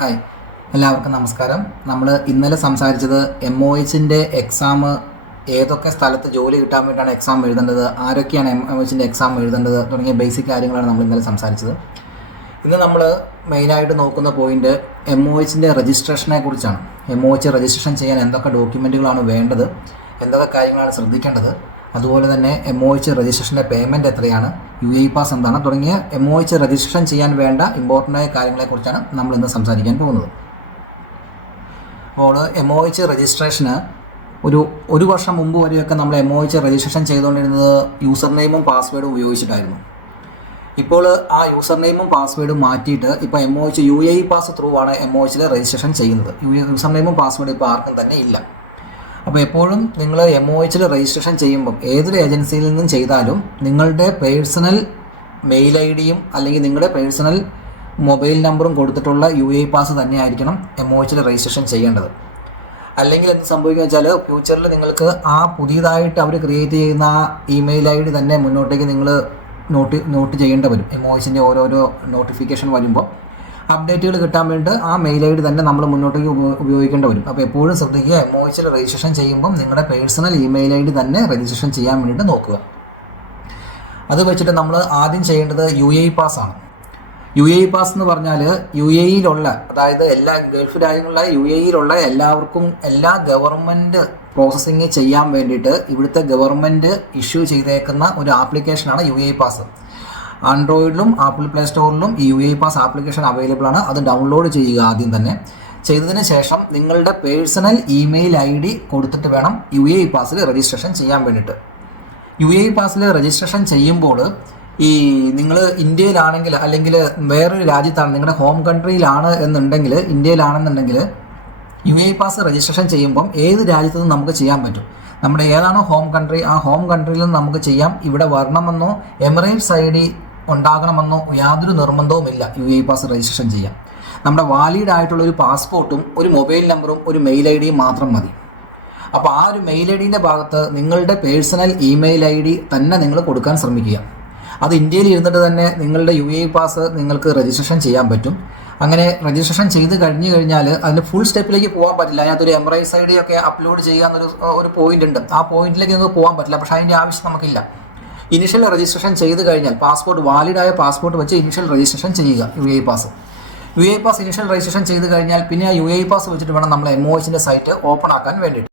Hi, എല്ലാവർക്കും നമസ്കാരം. നമ്മൾ ഇന്നലെ സംസാരിച്ചത് MOHൻ്റെ എക്സാം ഏതൊക്കെ സ്ഥലത്ത് ജോലി കിട്ടാൻ വേണ്ടിയിട്ടാണ് എക്സാം എഴുതേണ്ടത്, ആരൊക്കെയാണ് MOHൻ്റെ എക്സാം എഴുതേണ്ടത് തുടങ്ങിയ ബേസിക് കാര്യങ്ങളാണ് നമ്മൾ ഇന്നലെ സംസാരിച്ചത്. ഇന്ന് നമ്മൾ മെയിനായിട്ട് നോക്കുന്ന പോയിന്റ് MOHൻ്റെ രജിസ്ട്രേഷനെ കുറിച്ചാണ്. MOH രജിസ്ട്രേഷൻ ചെയ്യാൻ എന്തൊക്കെ ഡോക്യുമെൻറ്റുകളാണ് വേണ്ടത്, എന്തൊക്കെ കാര്യങ്ങളാണ് ശ്രദ്ധിക്കേണ്ടത്, അതുപോലെ തന്നെ MOH രജിസ്ട്രേഷൻ്റെ പേയ്മെൻറ്റ് എത്രയാണ്, UAE പാസ് എന്താണ് തുടങ്ങിയ MOH രജിസ്ട്രേഷൻ ചെയ്യാൻ വേണ്ട ഇമ്പോർട്ടൻ്റായ കാര്യങ്ങളെക്കുറിച്ചാണ് നമ്മൾ ഇന്ന് സംസാരിക്കാൻ പോകുന്നത്. അപ്പോൾ MOH രജിസ്ട്രേഷന് ഒരു വർഷം മുമ്പ് വരെയൊക്കെ നമ്മൾ MOH രജിസ്ട്രേഷൻ ചെയ്തുകൊണ്ടിരുന്നത് യൂസർ നെയിമും പാസ്വേഡും ഉപയോഗിച്ചിട്ടായിരുന്നു. ഇപ്പോൾ ആ യൂസർ നെയിമും പാസ്വേഡും മാറ്റിയിട്ട് ഇപ്പോൾ MOH UAE പാസ് ത്രൂ ആണ് MOHൽ രജിസ്ട്രേഷൻ ചെയ്യുന്നത്. യൂസർ നെയിമും പാസ്വേഡും ഇപ്പോൾ ആർക്കും തന്നെ ഇല്ല. അപ്പോൾ എപ്പോഴും നിങ്ങൾ MOHൽ രജിസ്ട്രേഷൻ ചെയ്യുമ്പം ഏതൊരു ഏജൻസിയിൽ നിന്നും ചെയ്താലും നിങ്ങളുടെ പേഴ്സണൽ മെയിൽ ഐഡിയും അല്ലെങ്കിൽ നിങ്ങളുടെ പേഴ്സണൽ മൊബൈൽ നമ്പറും കൊടുത്തിട്ടുള്ള UAE പാസ് തന്നെ ആയിരിക്കണം MOHൽ രജിസ്ട്രേഷൻ ചെയ്യേണ്ടത്. അല്ലെങ്കിൽ എന്ത് സംഭവിക്കുക വെച്ചാൽ ഫ്യൂച്ചറിൽ നിങ്ങൾക്ക് ആ പുതിയതായിട്ട് അവർ ക്രിയേറ്റ് ചെയ്യുന്ന ആ ഇമെയിൽ ID തന്നെ മുന്നോട്ടേക്ക് നിങ്ങൾ നോട്ട് ചെയ്യേണ്ടി വരും. MOHൻ്റെ ഓരോരോ നോട്ടിഫിക്കേഷൻ വരുമ്പോൾ അപ്ഡേറ്റുകൾ കിട്ടാൻ വേണ്ടി ആ മെയിൽ ID തന്നെ നമ്മൾ മുന്നോട്ടേക്ക് ഉപയോഗിക്കേണ്ടി വരും. അപ്പോൾ എപ്പോഴും ശ്രദ്ധിക്കുക, MOHൽ രജിസ്ട്രേഷൻ ചെയ്യുമ്പം നിങ്ങളുടെ പേഴ്സണൽ ഇമെയിൽ ID തന്നെ രജിസ്ട്രേഷൻ ചെയ്യാൻ വേണ്ടിയിട്ട് നോക്കുക. അത് വെച്ചിട്ട് നമ്മൾ ആദ്യം ചെയ്യേണ്ടത് UAE പാസ് ആണ്. UAE പാസ് എന്ന് പറഞ്ഞാൽ UAEയിലുള്ള, അതായത് എല്ലാ ഗൾഫ് രാജ്യങ്ങളിലെ UAEയിലുള്ള എല്ലാവർക്കും എല്ലാ ഗവൺമെൻറ് പ്രോസസ്സിങ് ചെയ്യാൻ വേണ്ടിയിട്ട് ഇവിടുത്തെ ഗവൺമെൻറ് ഇഷ്യൂ ചെയ്തേക്കുന്ന ഒരു ആപ്ലിക്കേഷനാണ് UAE പാസ്. ആൻഡ്രോയിഡിലും ആപ്പിൾ പ്ലേ സ്റ്റോറിലും ഈ UAE പാസ് ആപ്ലിക്കേഷൻ അവൈലബിൾ ആണ്. അത് ഡൗൺലോഡ് ചെയ്യുക. ആദ്യം തന്നെ ചെയ്തതിന് ശേഷം നിങ്ങളുടെ പേഴ്സണൽ ഇമെയിൽ ID കൊടുത്തിട്ട് വേണം UAE പാസിൽ രജിസ്ട്രേഷൻ ചെയ്യാൻ വേണ്ടിയിട്ട്. UAE പാസിൽ രജിസ്ട്രേഷൻ ചെയ്യുമ്പോൾ ഈ നിങ്ങൾ ഇന്ത്യയിലാണെങ്കിൽ അല്ലെങ്കിൽ വേറൊരു രാജ്യത്താണ്, നിങ്ങളുടെ ഹോം കൺട്രിയിലാണ് എന്നുണ്ടെങ്കിൽ, ഇന്ത്യയിലാണെന്നുണ്ടെങ്കിൽ UAE പാസ് രജിസ്ട്രേഷൻ ചെയ്യുമ്പം ഏത് രാജ്യത്തു നിന്നും നമുക്ക് ചെയ്യാൻ പറ്റും. നമ്മുടെ ഏതാണോ ഹോം കൺട്രി ആ ഹോം കൺട്രിയിൽ നിന്ന് നമുക്ക് ചെയ്യാം. ഇവിടെ വരണമെന്നോ എമിറേറ്റ്സ് ID ഉണ്ടാകണമെന്നോ യാതൊരു നിർബന്ധവുമില്ല UAE പാസ് രജിസ്ട്രേഷൻ ചെയ്യാം. നമ്മുടെ വാലിഡ് ആയിട്ടുള്ള ഒരു പാസ്പോർട്ടും ഒരു മൊബൈൽ നമ്പറും ഒരു മെയിൽ IDയും മാത്രം മതി. അപ്പോൾ ആ ഒരു മെയിൽ IDൻ്റെ ഭാഗത്ത് നിങ്ങളുടെ പേഴ്സണൽ ഇമെയിൽ ID തന്നെ നിങ്ങൾ കൊടുക്കാൻ ശ്രമിക്കുക. അത് ഇന്ത്യയിൽ ഇരുന്നിട്ട് തന്നെ നിങ്ങളുടെ UAE പാസ് നിങ്ങൾക്ക് രജിസ്ട്രേഷൻ ചെയ്യാൻ പറ്റും. അങ്ങനെ രജിസ്ട്രേഷൻ ചെയ്ത് കഴിഞ്ഞാൽ അതിന് ഫുൾ സ്റ്റെപ്പിലേക്ക് പോകാൻ പറ്റില്ല. അതിനകത്തൊരു എമിറേറ്റ്സ് ID ഒക്കെ അപ്ലോഡ് ചെയ്യാന്നൊരു പോയിന്റ് ഉണ്ട്. ആ പോയിന്റിലേക്ക് നിങ്ങൾക്ക് പോകാൻ പറ്റില്ല. പക്ഷേ അതിൻ്റെ ആവശ്യം നമുക്കില്ല. ഇനിഷ്യൽ രജിസ്ട്രേഷൻ ചെയ്ത് കഴിഞ്ഞാൽ പാസ്പോർട്ട്, വാലിഡായ പാസ്പോർട്ട് വെച്ച് ഇനിഷ്യൽ രജിസ്ട്രേഷൻ ചെയ്യുക. UAE പാസ് ഇനിഷ്യൽ രജിസ്ട്രേഷൻ ചെയ്ത് കഴിഞ്ഞാൽ പിന്നെ ആ UAE പാസ് വെച്ചിട്ട് വേണം നമ്മൾ MOHൻ്റെ സൈറ്റ് ഓപ്പൺ ആക്കാൻ വേണ്ടിയിട്ട്.